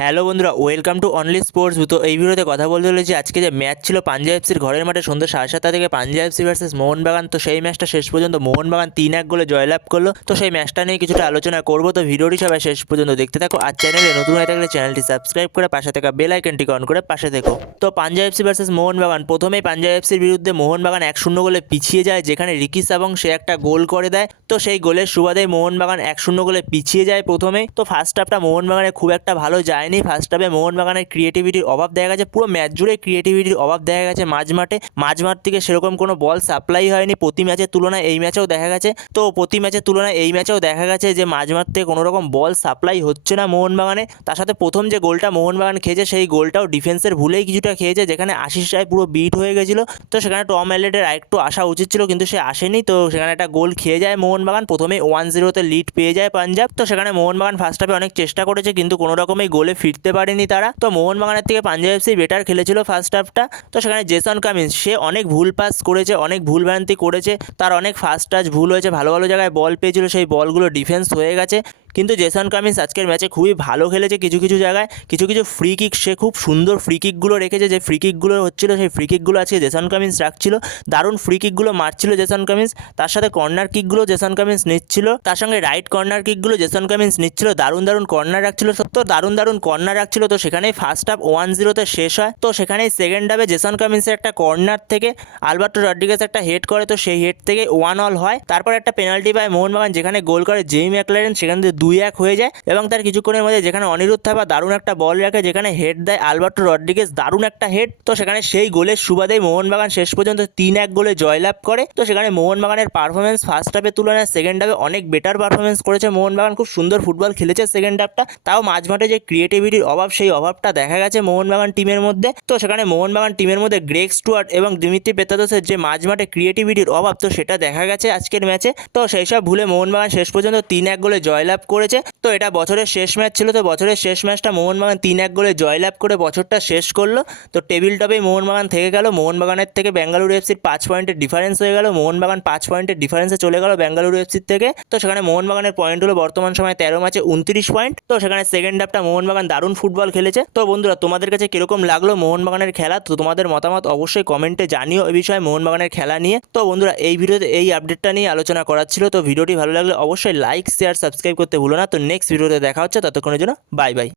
Hello বন্ধুরা, welcome to only sports তো এই ভিডিওতে কথা বলতে চলেছি আজকে যে ম্যাচ ছিল পাঞ্জাব এফসির ঘরের মাঠে সন্ধ্যা সাড়ে সাতটা থেকে পাঞ্জাব এফসি ভার্সেস মোহনবাগান, তো সেই ম্যাচটা শেষ পর্যন্ত মোহনবাগান তিন এক গোলে জয়লাভ করল। তো সেই ম্যাচটা নিয়ে কিছুটা আলোচনা করব। তো ভিডিওটি সবাই শেষ পর্যন্ত দেখতে থাকো আর চ্যানেলে নতুন হয়ে থাকলে চ্যানেলটি সাবস্ক্রাইব করে পাশে থাকা বেল আইকনটি অন করে পাশে দেখো তো পাঞ্জাব এফসি ভার্সেস মোহনবাগান, প্রথমেই পাঞ্জাব এফসির বিরুদ্ধে মোহনবাগান এক শূন্য গোলে পিছিয়ে যায়, যেখানে রিকিস এবং সে একটা গোল করে দেয়। তো সেই গোলের সুবাদে মোহনবাগান এক শূন্য গোলে পিছিয়ে যায় প্রথমে। তো ফার্স্ট হাফটা মোহনবাগানে খুব একটা ভালো যায়নি ফার্স্ট হাফে মোহনবাগানের ক্রিয়েটিভিটির অভাব দেখা গেছে। পুরো ম্যাচ জুড়ে ক্রিয়েটিভিটির অভাব দেখা গেছে মাঝ মাঠে। মাঝ মাঠ থেকে সেরকম কোনো বল সাপ্লাই হয়নি প্রতি ম্যাচের তুলনায়। এই ম্যাচেও দেখা গেছে। তো প্রতি ম্যাচের তুলনায় এই ম্যাচেও দেখা গেছে যে মাঝ মাঠ থেকে কোনো রকম বল সাপ্লাই হচ্ছে না মোহনবাগানে। তার সাথে প্রথম যে গোলটা মোহনবাগান খেয়েছে, সেই গোলটাও ডিফেন্সের ভুলেই কিছুটা খেয়েছে, যেখানে আশিস রায় পুরো বিট হয়ে গেছিল। তো সেখানে টম অ্যালেটের আরেকটু আসা উচিত ছিল, কিন্তু সে আসেনি। তো সেখানে একটা গোল খেয়ে যায় মোহনবাগান। প্রথমে ওয়ান জিরোতে লিড পেয়ে যায় পাঞ্জাব। তো সেখানে মোহনবাগান ফার্স্ট হাফে অনেক চেষ্টা করেছে, কিন্তু কোনো রকমই গোলে ফিরতে পারেনি তারা। তো মোহনবাগানের থেকে পাঞ্জাব এফসি বেটার খেলেছিল ফার্স্ট হাফটা তো সেখানে জেসন কামিন্স, সে অনেক ভুল পাস করেছে, অনেক ভুল ভ্রান্তি করেছে। তার অনেক ফার্স্ট টাচ ভুল হয়েছে, ভালো ভালো জায়গায় বল পেয়েছিল, সেই বলগুলো ডিফেন্স হয়ে গেছে। কিন্তু জেসন কামিন্স আজকের ম্যাচে খুবই ভালো খেলেছে কিছু কিছু জায়গায়। কিছু কিছু ফ্রি কিক সে খুব সুন্দর ফ্রি কিকগুলো রেখেছে। যে ফ্রি কিকগুলো হচ্ছিল, সেই ফ্রি কিকগুলো আজকে জেসন কামিন্স রাখছিল। দারুণ ফ্রি কিকগুলো মারছিল জেসন কামিন্স। তার সাথে কর্নার কিকগুলো জেসন কামিন্স নিচ্ছিল। তার সঙ্গে রাইট কর্নার কিকগুলো জেসন কামিন্স নিচ্ছিল। দারুণ দারুণ কর্নার রাখছিল। তো দারুণ দারুণ কর্নার রাখছিল। তো সেখানেই ফার্স্ট হাফ ওয়ান জিরোতে শেষ হয়। তো সেখানেই সেকেন্ড হাফে জেসন কামিন্সের একটা কর্নার থেকে আলবার্টো রড্রিগেস একটা হেড করে। তো সেই হেড থেকে ওয়ান অল হয়। তারপর একটা পেনাল্টি পায় মোহনবাগান, যেখানে গোল করে জেই ম্যাকলারেন সেখান থেকে দুই এক হয়ে যায় এবং তার কিছুক্ষণের মধ্যে যেখানে অনিরুদ্ধ থাপা দারুণ একটা বল রাখে, যেখানে হেড দেয় আলবার্টো রড্রিগেস দারুণ একটা হেড তো সেখানে সেই গোলের সুবাদেই মোহনবাগান শেষ পর্যন্ত তিন এক গোলে জয়লাভ করে। তো সেখানে মোহনবাগানের পারফরমেন্স ফার্স্ট হাফের তুলনায় সেকেন্ড হাফে অনেক বেটার পারফরমেন্স করেছে। মোহনবাগান খুব সুন্দর ফুটবল খেলেছে সেকেন্ড হাফটা তাও মাঝ মাঠে যে ক্রিয়েটিভিটির অভাব, সেই অভাবটা দেখা গেছে মোহনবাগান টিমের মধ্যে। তো সেখানে মোহনবাগান টিমের মধ্যে গ্রেক স্টুয়ার্ট এবং দিমিত্রি পেতাদোসের যে মাঝ মাঠে ক্রিয়েটিভিটির অভাব, তো সেটা দেখা গেছে আজকের ম্যাচে তো সেই সব ভুলে মোহনবাগান শেষ পর্যন্ত তিন এক গোলে জয়লাভ করেছে। তো এটা বছরের শেষ ম্যাচ ছিল, তো বছরের শেষ ম্যাচটা মোহনবাগান তিন এক গোলে জয়লাভ করে বছরটা শেষ করল। তো টেবিল টপেই মোহনবাগান থেকে গেল। মোহনবাগানের থেকে বেঙ্গালুরু এফসির পাঁচ পয়েন্টের ডিফারেন্স হয়ে গেল। মোহনবাগান পাঁচ পয়েন্টের ডিফারেন্সে চলে গেল বেঙ্গালুরু এফসির থেকে। তো সেখানে মোহনবাগানের পয়েন্ট হলো বর্তমান সময় তেরো ম্যাচে উনত্রিশ পয়েন্ট তো সেখানে সেকেন্ড হাফটা মোহনবাগান দারুণ ফুটবল খেলেছে। তো বন্ধুরা, তোমাদের কাছে কীরকম লাগল মোহনবাগানের খেলা? তো তোমাদের মতামত অবশ্যই কমেন্টে জানিও এই বিষয়ে মোহনবাগানের খেলা নিয়ে। তো বন্ধুরা, এই ভিডিওতে এই আপডেটটা নিয়ে আলোচনা করার ছিল। তো ভিডিওটি ভালো লাগলে অবশ্যই লাইক শেয়ার সাবস্ক্রাইব করতে ভুলো না। তো নেক্সট ভিডিওতে দেখা হচ্ছে। ততক্ষণের জন্য বাই বাই